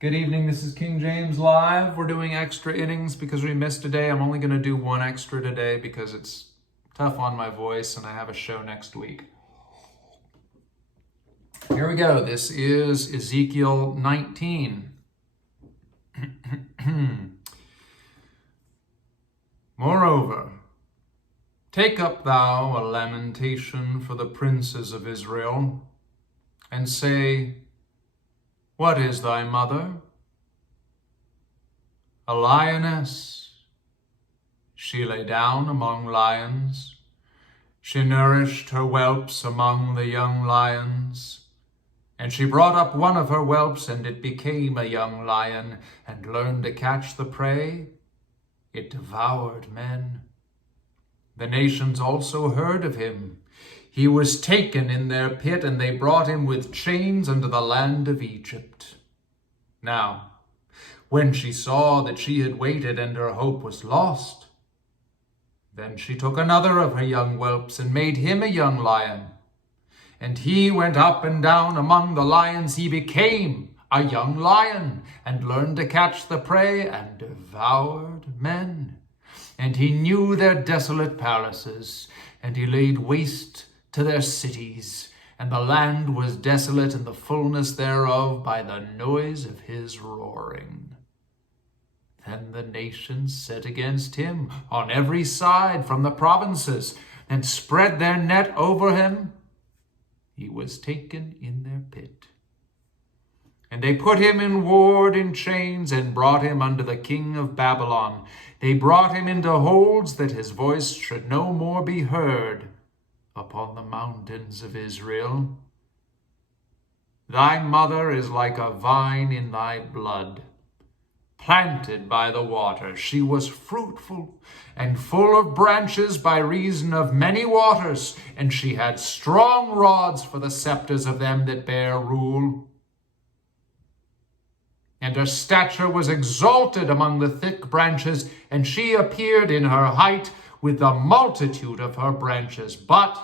Good evening, this is King James Live. We're doing extra innings because we missed a day. I'm only going to do one extra today because it's tough on my voice and I have a show next week. Here we go. This is Ezekiel 19. Moreover, take up thou a lamentation for the princes of Israel, and say, What is thy mother? A lioness. She lay down among lions. She nourished her whelps among the young lions. And she brought up one of her whelps, and it became a young lion, and learned to catch the prey. It devoured men. The nations also heard of him. He was taken in their pit, and they brought him with chains unto the land of Egypt. Now, when she saw that she had waited and her hope was lost, then she took another of her young whelps and made him a young lion. And he went up and down among the lions. He became a young lion and learned to catch the prey and devoured men. And he knew their desolate palaces, and he laid waste to their cities. And the land was desolate, and the fullness thereof by the noise of his roaring. Then the nations set against him on every side from the provinces, and spread their net over him. He was taken in their pit. And they put him in ward in chains, and brought him unto the king of Babylon. They brought him into holds, that his voice should no more be heard upon the mountains of Israel. Thy mother is like a vine in thy blood, planted by the water. She was fruitful and full of branches by reason of many waters, and she had strong rods for the scepters of them that bear rule. And her stature was exalted among the thick branches, and she appeared in her height with the multitude of her branches. But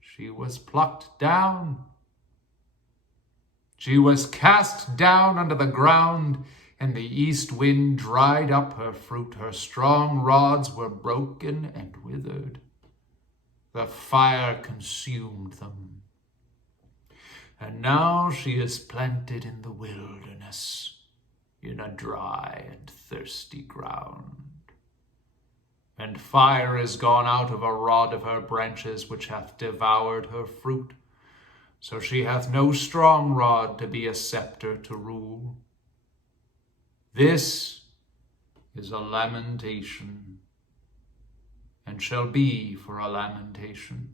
she was plucked down. She was cast down under the ground, and the east wind dried up her fruit. Her strong rods were broken and withered. The fire consumed them. And now she is planted in the wilderness, in a dry and thirsty ground. And fire is gone out of a rod of her branches, which hath devoured her fruit. So she hath no strong rod to be a scepter to rule. This is a lamentation, and shall be for a lamentation.